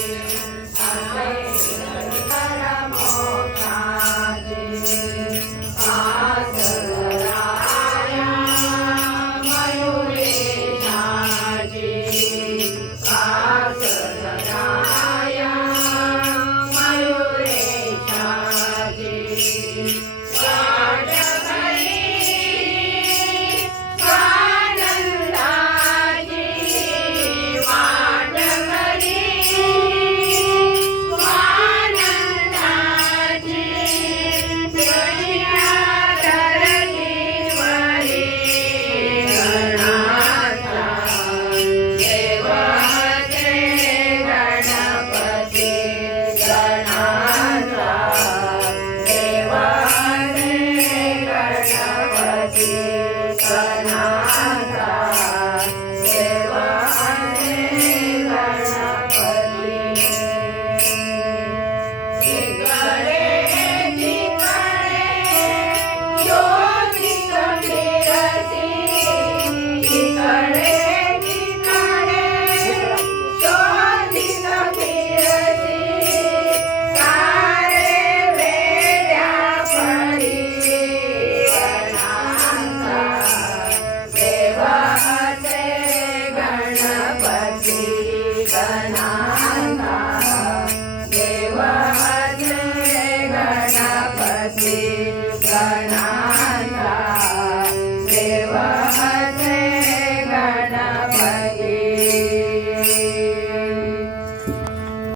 Amen. Design.